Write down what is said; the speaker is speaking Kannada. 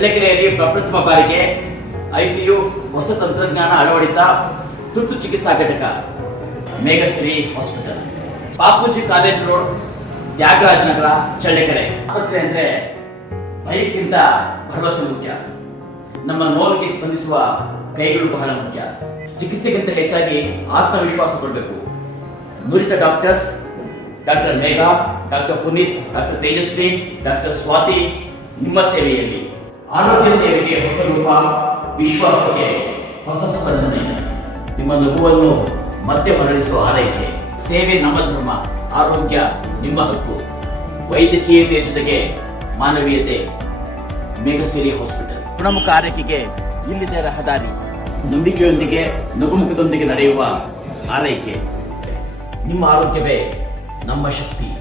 ಚಳ್ಳಕೆರೆಯಲ್ಲಿ ಪ್ರಪ್ರಥಮ ಬಾರಿಗೆ ಐಸಿಯು ಹೊಸ ತಂತ್ರಜ್ಞಾನ ಅಳವಡಿತ ತುರ್ತು ಚಿಕಿತ್ಸಾ ಘಟಕ Meghashree hospital, Bapuji college road, Tyagaraja Nagar, Challakere. ಆಸ್ಪತ್ರೆ ಅಂದ್ರೆ ಭಯಕ್ಕಿಂತ ಭರವಸೆ ಮುಖ್ಯ. ನಮ್ಮ ನೋವಿಗೆ ಸ್ಪಂದಿಸುವ ಕೈಗಳು ಬಹಳ ಮುಖ್ಯ. ಚಿಕಿತ್ಸೆಗಿಂತ ಹೆಚ್ಚಾಗಿ ಆತ್ಮವಿಶ್ವಾಸ ಕೊಡಬೇಕು. ನುರಿತ doctors, doctor Megha, doctor Puneeth, doctor Tejaswi, doctor Swathi ನಿಮ್ಮ ಸೇವೆಯಲ್ಲಿ. ಆರೋಗ್ಯ ಸೇವೆಗೆ ಹೊಸ ರೂಪ, ವಿಶ್ವಾಸಕ್ಕೆ ಹೊಸ ಸ್ಪಂದನೆ. ನಿಮ್ಮ ನಗುವನ್ನು ಮತ್ತೆ ಮರಳಿಸುವ ಆರೈಕೆ. ಸೇವೆ ನಮ್ಮ ಧರ್ಮ, ಆರೋಗ್ಯ ನಿಮ್ಮ ಹಕ್ಕು. ವೈದ್ಯಕೀಯತೆಯ ಜೊತೆಗೆ ಮಾನವೀಯತೆ. ಮೇಘಶ್ರೀ ಹಾಸ್ಪಿಟಲ್. ಗುಣಮುಖ ಆರೈಕೆಗೆ ಇಲ್ಲಿದೆ ರಹದಾರಿ. ನಂಬಿಕೆಯೊಂದಿಗೆ ನಗುಮುಖದೊಂದಿಗೆ ನಡೆಯುವ ಆರೈಕೆ. ನಿಮ್ಮ ಆರೋಗ್ಯವೇ ನಮ್ಮ ಶಕ್ತಿ.